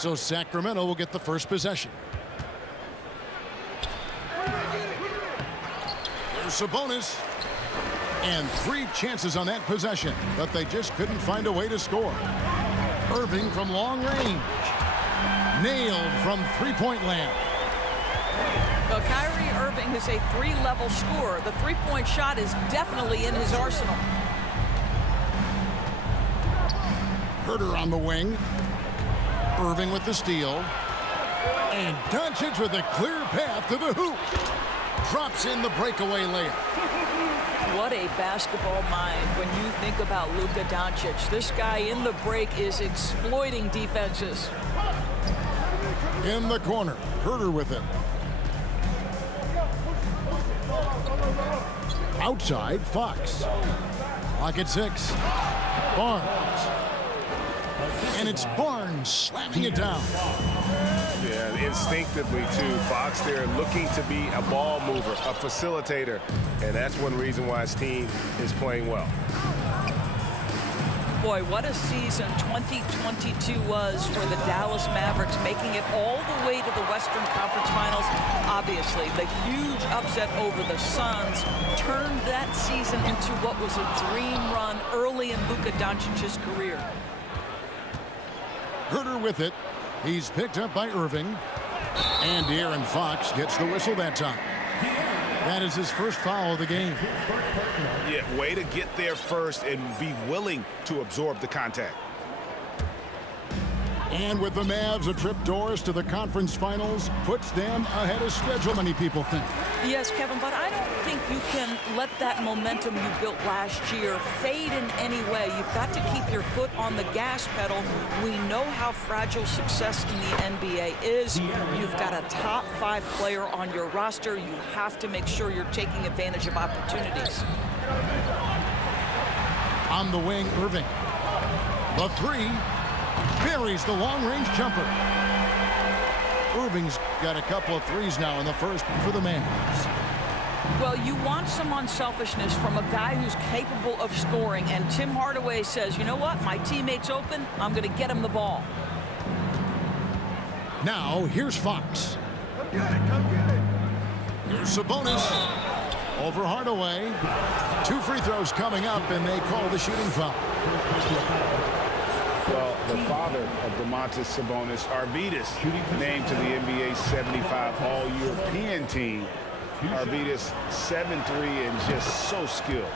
So Sacramento will get the first possession. Here's Sabonis. And 3 chances on that possession, but they just couldn't find a way to score. Irving from long range. Nailed from three-point land. Well, Kyrie Irving is a 3-level scorer. The three-point shot is definitely in his arsenal. Herter on the wing. Irving with the steal. And Doncic with a clear path to the hoop. Drops in the breakaway layup. What a basketball mind when you think about Luka Doncic. This guy in the break is exploiting defenses. In the corner, Herter with it. Outside, Fox. Lock at 6. Barnes. And it's Barnes slamming it down. Yeah, instinctively, too. Fox there looking to be a ball mover, a facilitator. And that's one reason why his team is playing well. Boy, what a season 2022 was for the Dallas Mavericks, making it all the way to the Western Conference Finals. Obviously, the huge upset over the Suns turned that season into what was a dream run early in Luka Doncic's career. Herter with it. He's picked up by Irving. And De'Aaron Fox gets the whistle that time. That is his first foul of the game. Yeah, way to get there first and be willing to absorb the contact. And with the Mavs, a trip doors to the conference finals puts them ahead of schedule, many people think. Yes, Kevin, but I don't think you can let that momentum you built last year fade in any way. You've got to keep your foot on the gas pedal. We know how fragile success in the NBA is. You've got a top 5 player on your roster. You have to make sure you're taking advantage of opportunities. On the wing, Irving. The 3. Buries the long-range jumper. Irving's got a couple of threes now in the first for the Mavs. Well, you want some unselfishness from a guy who's capable of scoring, and Tim Hardaway says, you know what, my teammate's open, I'm going to get him the ball. Now, here's Fox. Come get it, come get it. Here's Sabonis. Over Hardaway. 2 free throws coming up, and they call the shooting foul. Well, the father of Domantas Sabonis, Arvydas, named to the NBA 75 All-European team. Arvydas 7'3" and just so skilled.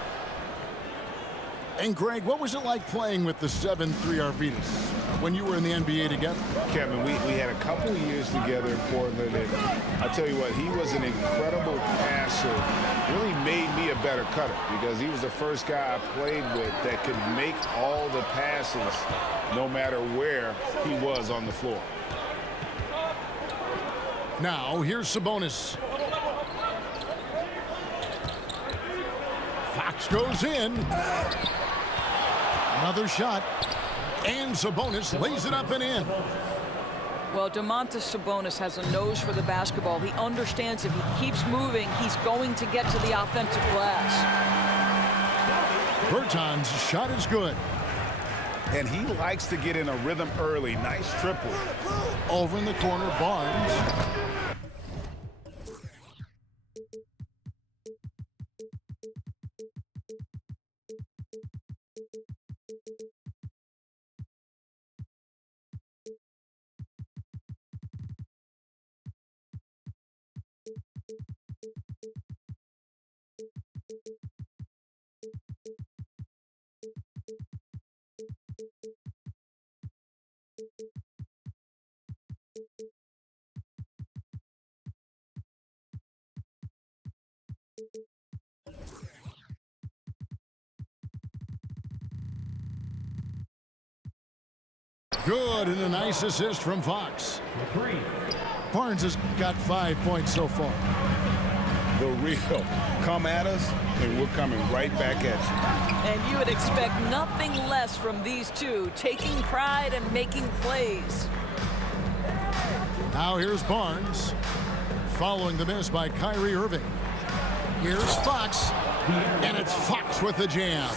And Greg, what was it like playing with the 7'3" Arvydas when you were in the NBA together? Kevin, we had a couple years together in Portland, and I tell you what, he was an incredible passer. Really made me a better cutter because he was the first guy I played with that could make all the passes no matter where he was on the floor. Now, here's Sabonis. Fox goes in. Another shot. And Sabonis lays it up and in. Well, Domantas Sabonis has a nose for the basketball. He understands if he keeps moving, he's going to get to the offensive glass. Berton's shot is good. And he likes to get in a rhythm early. Nice triple. Over in the corner, Barnes. Good, and a nice assist from Fox. Barnes has got 5 points so far. The real. Come at us, and we're coming right back at you. And you would expect nothing less from these two, taking pride and making plays. Now here's Barnes, following the miss by Kyrie Irving. Here's Fox, and it's Fox with the jam.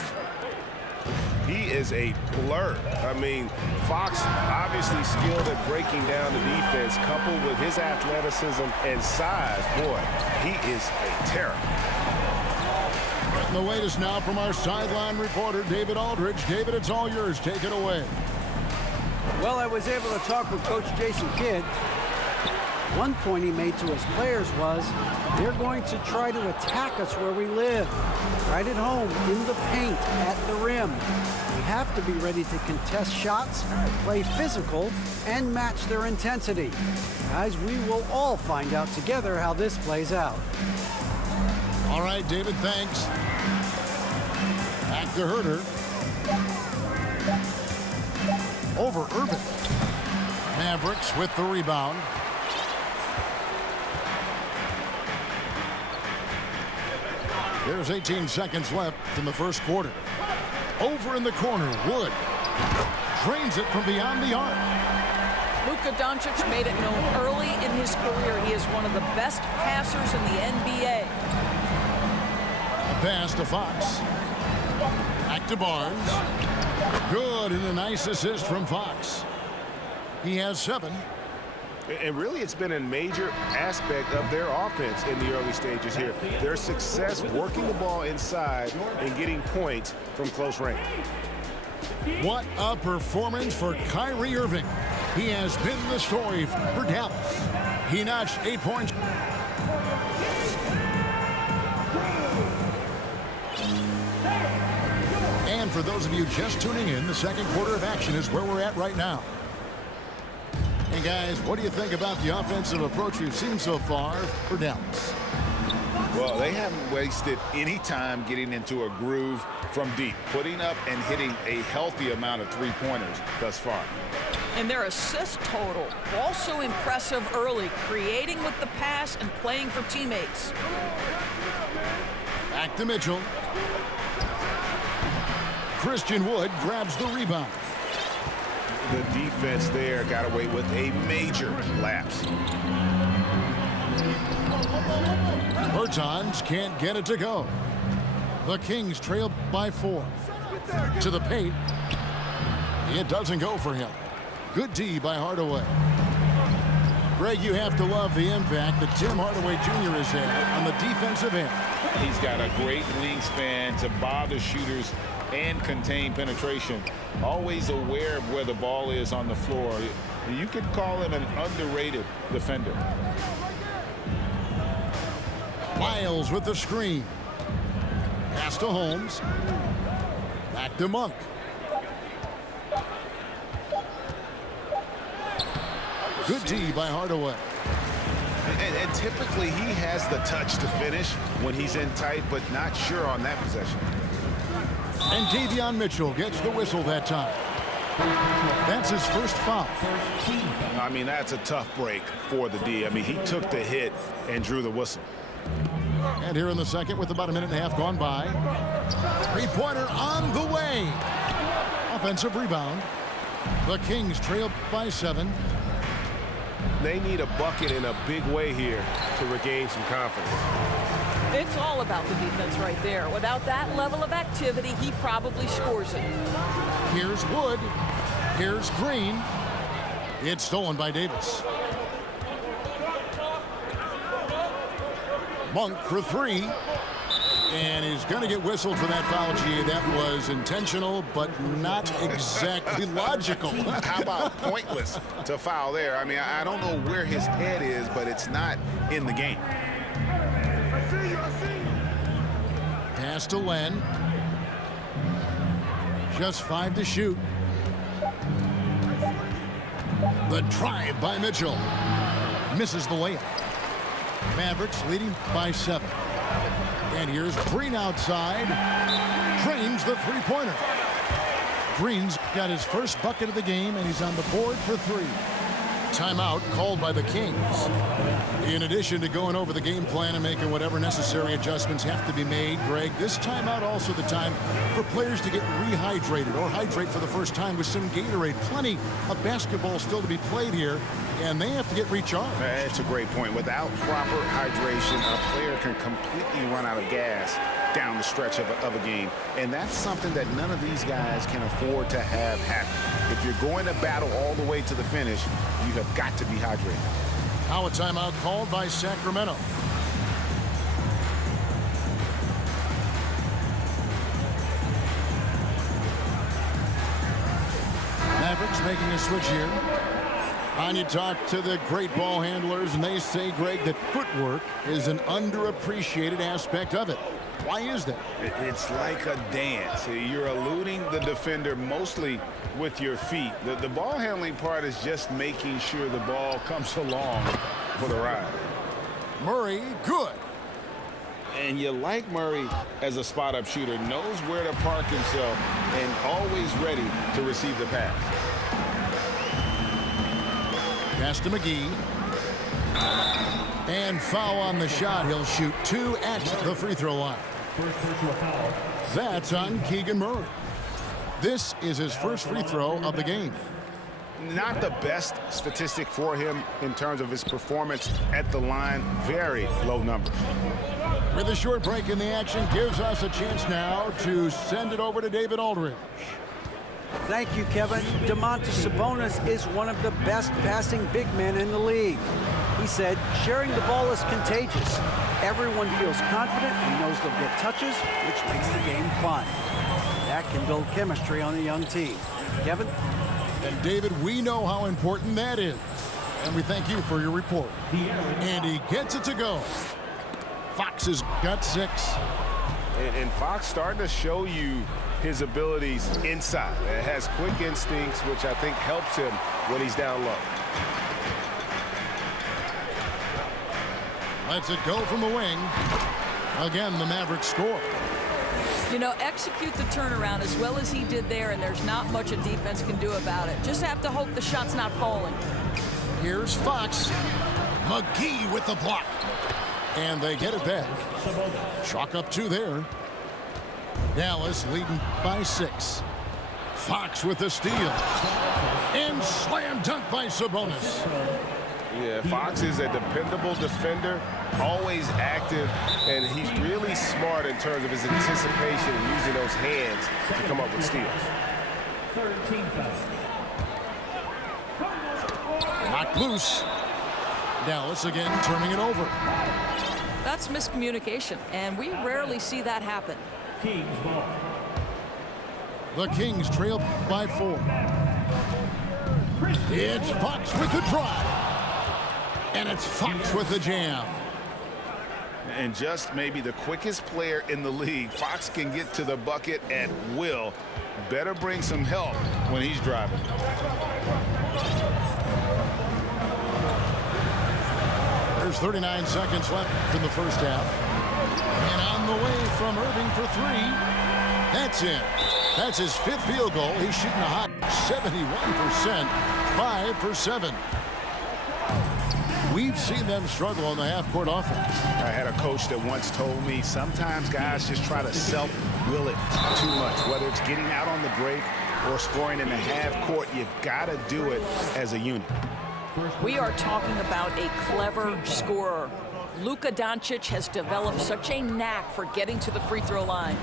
He is a blur. I mean, Fox obviously skilled at breaking down the defense, coupled with his athleticism and size. Boy, he is a terror. The latest now from our sideline reporter, David Aldridge. David, it's all yours. Take it away. Well, I was able to talk with Coach Jason Kidd. One point he made to his players was, they're going to try to attack us where we live, right at home, in the paint, at the rim. We have to be ready to contest shots, play physical, and match their intensity. Guys, we will all find out together how this plays out. All right, David, thanks. Back to Herter. Over Irving. Mavericks with the rebound. There's 18 seconds left in the first quarter. Over in the corner, Wood drains it from beyond the arc. Luka Doncic made it known early in his career he is one of the best passers in the NBA. A pass to Fox. Back to Barnes. Good, and a nice assist from Fox. He has 7. And really, it's been a major aspect of their offense in the early stages here. Their success working the ball inside and getting points from close range. What a performance for Kyrie Irving. He has been the story for Dallas. He notched 8 points. And for those of you just tuning in, the second quarter of action is where we're at right now. And guys, what do you think about the offensive approach we've seen so far for Dallas? Well, they haven't wasted any time getting into a groove from deep, putting up and hitting a healthy amount of three-pointers thus far. And their assist total, also impressive early, creating with the pass and playing for teammates. Back to Mitchell. Christian Wood grabs the rebound. The defense there got away with a major lapse. Bertans can't get it to go. The Kings trail by 4. To the paint. It doesn't go for him. Good D by Hardaway. Greg, you have to love the impact that Tim Hardaway Jr. has had on the defensive end. He's got a great wingspan to bother shooters and contain penetration. Always aware of where the ball is on the floor. You could call him an underrated defender. Miles with the screen. Pass to Holmes. Back to Monk. Good D by Hardaway. And typically he has the touch to finish when he's in tight, but not sure on that possession. And Davion Mitchell gets the whistle that time. That's his first foul. I mean, that's a tough break for the D. I mean, he took the hit and drew the whistle. And here in the second, with about a minute and a half gone by, three-pointer on the way. Offensive rebound. The Kings trail by 7. They need a bucket in a big way here to regain some confidence. It's all about the defense right there. Without that level of activity, he probably scores it. Here's Wood. Here's Green. It's stolen by Davis. Monk for 3. And he's going to get whistled for that foul, G. That was intentional, but not exactly logical. How about pointless to foul there? I mean, I don't know where his head is, but it's not in the game. Pass to Len. Just 5 to shoot. The drive by Mitchell. Misses the layup. Mavericks leading by 7. And here's Green outside. Drains the three-pointer. Green's got his first bucket of the game, and he's on the board for 3. Timeout called by the Kings. In addition to going over the game plan and making whatever necessary adjustments have to be made, Greg, this timeout also the time for players to get rehydrated or hydrate for the first time with some Gatorade. Plenty of basketball still to be played here, and they have to get recharged. That's a great point. Without proper hydration, a player can completely run out of gas down the stretch of a game. And that's something that none of these guys can afford to have happen. If you're going to battle all the way to the finish, you have got to be hydrated. Now a timeout called by Sacramento. Mavericks making a switch here. And you talk to the great ball handlers, and they say, Greg, that footwork is an underappreciated aspect of it. Why is that? It's like a dance. You're eluding the defender mostly with your feet. The ball handling part is just making sure the ball comes along for the ride. Murray, good. And you like Murray as a spot-up shooter, knows where to park himself, and always ready to receive the pass. Pass to McGee. And foul on the shot. He'll shoot 2 at the free throw line. That's on Keegan Murray. This is his first free throw of the game. Not the best statistic for him in terms of his performance at the line. Very low numbers. With a short break in the action, gives us a chance now to send it over to David Aldridge. Thank you, Kevin. Domantas Sabonis is one of the best passing big men in the league. He said, sharing the ball is contagious. Everyone feels confident and knows they'll get touches, which makes the game fun. That can build chemistry on a young team. Kevin? And David, we know how important that is. And we thank you for your report. And he gets it to go. Fox has got 6. And Fox starting to show you his abilities inside. It has quick instincts, which I think helps him when he's down low. Lets it go from the wing. Again, the Mavericks score. You know, execute the turnaround as well as he did there, and there's not much a defense can do about it. Just have to hope the shot's not falling. Here's Fox. McGee with the block. And they get it back. Chalk up 2 there. Dallas leading by 6. Fox with the steal. And slam dunk by Sabonis. Yeah, Fox is a dependable defender, always active, and he's really smart in terms of his anticipation and using those hands to come up with steals. Knocked loose. Dallas again turning it over. That's miscommunication, and we rarely see that happen. Kings ball. The Kings trail by 4. It's Fox with the drive. And it's Fox with the jam. And just maybe the quickest player in the league. Fox can get to the bucket at will. Better bring some help when he's driving. There's 39 seconds left in the first half. And on the way from Irving for 3. That's it. That's his 5th field goal. He's shooting a hot 71%. 5 for 7. We've seen them struggle on the half-court offense. I had a coach that once told me sometimes guys just try to self-will it too much. Whether it's getting out on the break or scoring in the half-court, you've got to do it as a unit. We are talking about a clever scorer. Luka Doncic has developed such a knack for getting to the free throw line.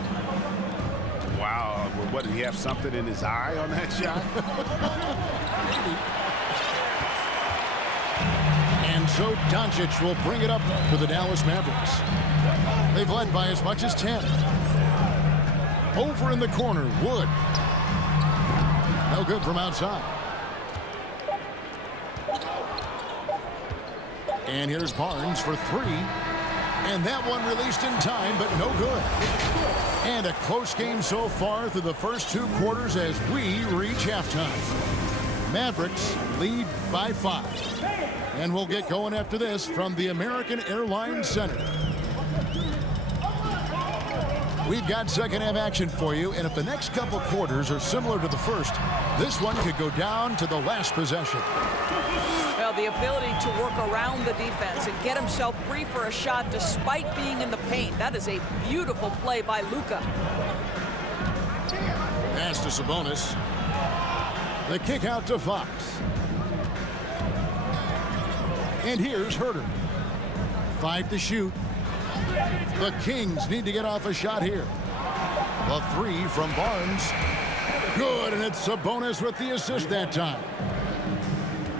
Wow. What, did he have something in his eye on that shot? And so Doncic will bring it up for the Dallas Mavericks. They've led by as much as 10. Over in the corner, Wood. No good from outside. And here's Barnes for 3. And that one released in time, but no good. And a close game so far through the first 2 quarters as we reach halftime. Mavericks lead by 5. And we'll get going after this from the American Airlines Center. We've got second half action for you, and if the next couple quarters are similar to the first, this one could go down to the last possession. Well, the ability to work around the defense and get himself free for a shot despite being in the paint. That is a beautiful play by Luka. Pass to Sabonis. The kick out to Fox. And here's Herter. 5 to shoot. The Kings need to get off a shot here. The three from Barnes. Good, and it's Sabonis with the assist that time.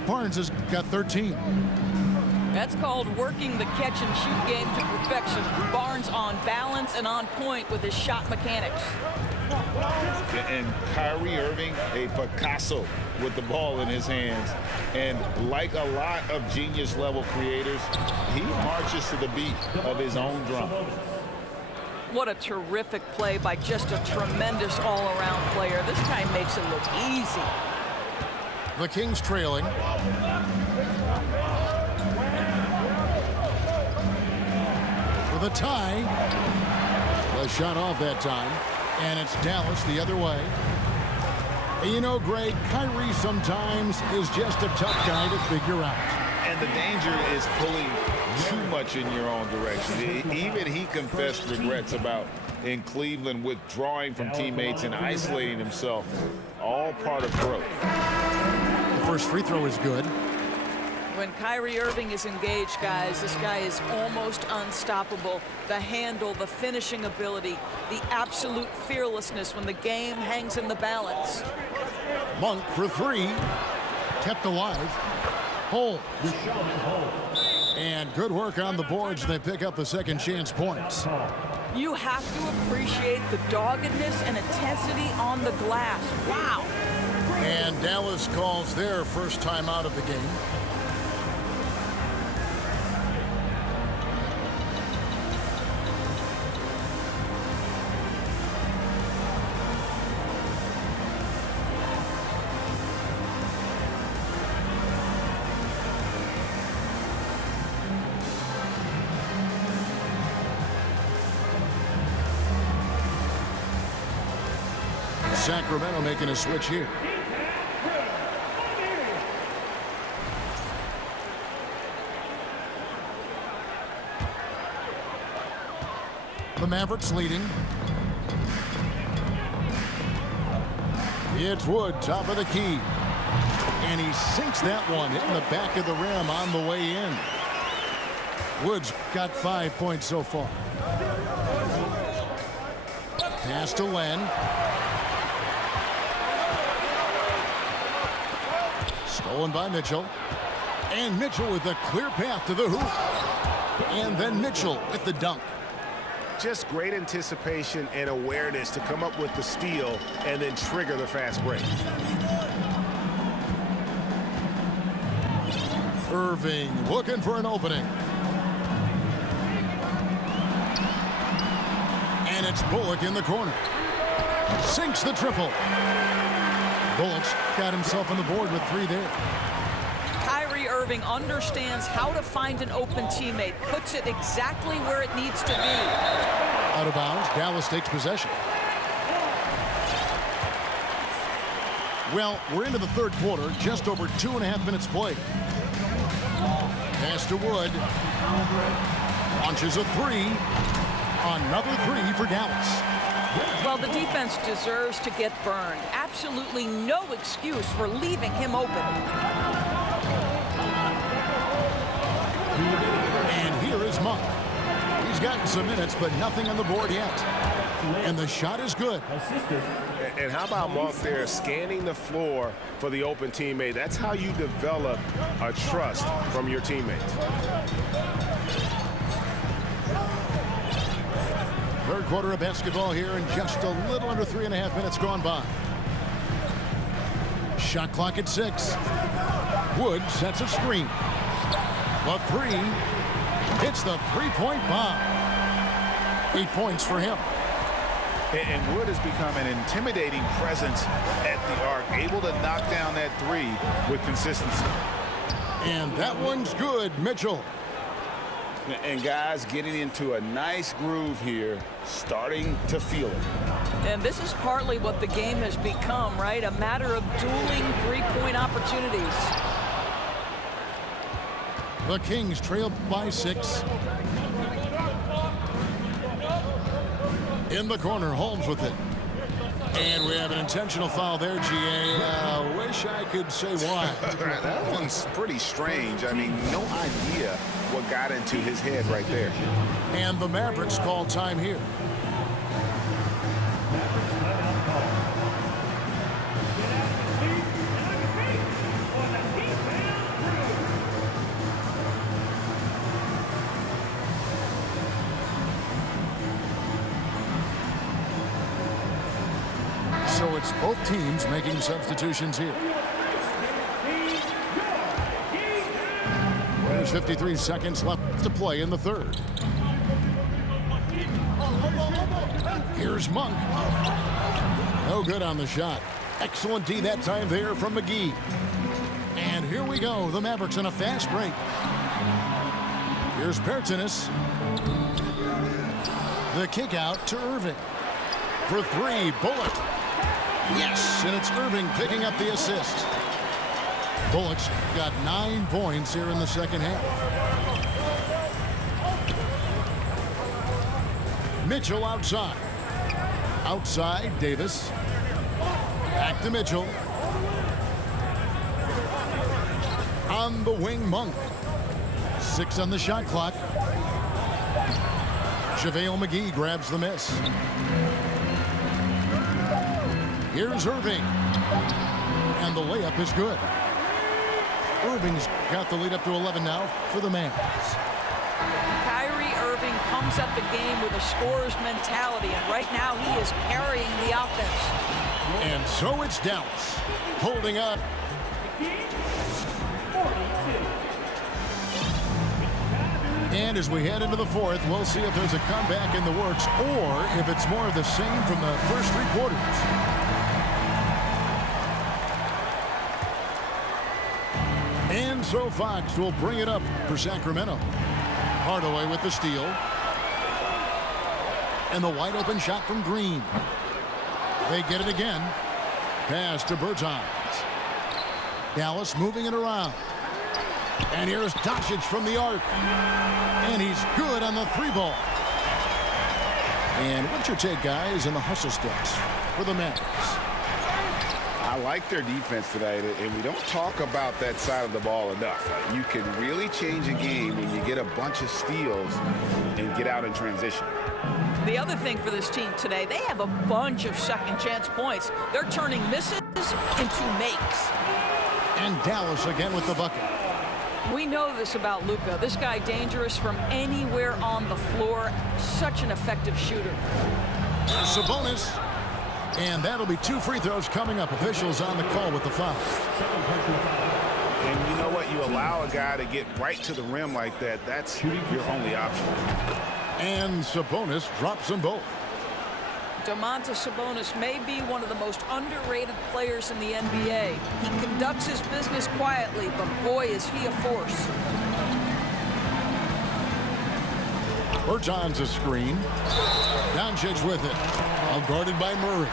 Barnes has got 13. That's called working the catch-and-shoot game to perfection. Barnes on balance and on point with his shot mechanics. And Kyrie Irving, a Picasso with the ball in his hands. And like a lot of genius-level creators, he marches to the beat of his own drum. What a terrific play by just a tremendous all-around player. This guy makes it look easy. The Kings trailing. For the tie. The shot off that time. And it's Dallas the other way. And you know, Greg, Kyrie sometimes is just a tough guy to figure out. And the danger is pulling too much in your own direction. Even he confessed regrets about in Cleveland withdrawing from teammates and isolating himself. All part of growth. The first free throw is good. When Kyrie Irving is engaged, guys, this guy is almost unstoppable. The handle, the finishing ability, the absolute fearlessness when the game hangs in the balance. Monk for three. Kept alive. Hole. And good work on the boards. They pick up the second chance points. You have to appreciate the doggedness and intensity on the glass. Wow. And Dallas calls their first time out of the game. Sacramento making a switch here. The Mavericks leading. It's Wood, top of the key. And he sinks that one, hitting the back of the rim on the way in. Wood's got 5 points so far. Pass to Len. Stolen by Mitchell. And Mitchell with a clear path to the hoop. And then Mitchell with the dunk. Just great anticipation and awareness to come up with the steal and then trigger the fast break. Irving looking for an opening. And it's Bullock in the corner. Sinks the triple. Bullock's got himself on the board with 3 there. Kyrie Irving understands how to find an open teammate, puts it exactly where it needs to be. Out of bounds, Dallas takes possession. Well, we're into the third quarter, just over 2.5 minutes played. Pass to Wood. Launches a 3. Another 3 for Dallas. Well, the defense deserves to get burned. Absolutely no excuse for leaving him open. And here is Monk. He's gotten some minutes, but nothing on the board yet. And the shot is good. And how about Monk there scanning the floor for the open teammate? That's how you develop a trust from your teammates. Third quarter of basketball here, and just a little under 3.5 minutes gone by. Shot clock at 6. Wood sets a screen. The 3 hits the three-point bomb. 8 points for him. And Wood has become an intimidating presence at the arc, able to knock down that 3 with consistency. And that one's good, Mitchell. And guys getting into a nice groove here, starting to feel it. And this is partly what the game has become, right? A matter of dueling three-point opportunities. The Kings trail by 6. In the corner, Holmes with it. And we have an intentional foul there, GA. Wish I could say why. That one's pretty strange. I mean, no idea what got into his head right there. And the Mavericks call time here. So it's both teams making substitutions here. There's 53 seconds left to play in the third. Here's Monk. No good on the shot. Excellent D that time there from McGee. And here we go. The Mavericks in a fast break. Here's Pertinis. The kick out to Irving. For three, Bullock. Yes, and it's Irving picking up the assist. Bullock's got 9 points here in the second half. Mitchell outside. Outside, Davis. Back to Mitchell. On the wing, Monk. 6 on the shot clock. JaVale McGee grabs the miss. Here's Irving. And the layup is good. Irving's got the lead up to 11 now for the Mavs. Kyrie Irving comes at the game with a scorer's mentality, and right now he is carrying the offense. And so it's Dallas holding up. And as we head into the fourth, we'll see if there's a comeback in the works or if it's more of the same from the first 3 quarters. And so Fox will bring it up for Sacramento. Hardaway with the steal. And the wide open shot from Green. They get it again. Pass to Bertans. Dallas moving it around. And here's Doncic from the arc. And he's good on the 3-ball. And what's your take, guys, in the hustle steps for the Mavericks? I like their defense tonight, and we don't talk about that side of the ball enough. You can really change a game when you get a bunch of steals and get out in transition. The other thing for this team today, they have a bunch of second chance points. They're turning misses into makes. And Dallas again with the bucket. We know this about Luka. This guy dangerous from anywhere on the floor. Such an effective shooter. Sabonis. And that'll be 2 free throws coming up. Officials on the call with the foul. And you know what? You allow a guy to get right to the rim like that. That's your only option. And Sabonis drops them both. Domantas Sabonis may be one of the most underrated players in the NBA. He conducts his business quietly, but boy, is he a force. Bertans a screen. Doncic with it. All guarded by Murray.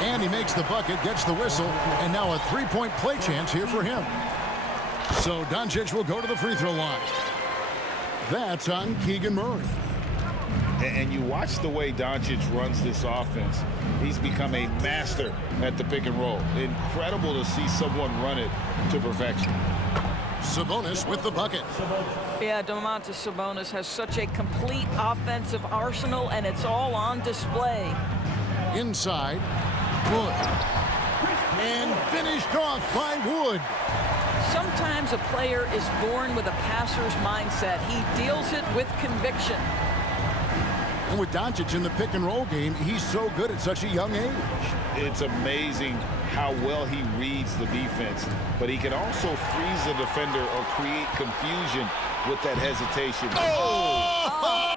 And he makes the bucket, gets the whistle, and now a 3-point play chance here for him. So Doncic will go to the free throw line. That's on Keegan Murray. And you watch the way Doncic runs this offense. He's become a master at the pick and roll. Incredible to see someone run it to perfection. Sabonis with the bucket. Yeah, Domantas Sabonis has such a complete offensive arsenal, and it's all on display. Inside, Wood. And finished off by Wood. Sometimes a player is born with a passer's mindset. He deals it with conviction. And with Doncic in the pick and roll game, he's so good at such a young age. It's amazing how well he reads the defense, but he can also freeze the defender or create confusion with that hesitation. Oh!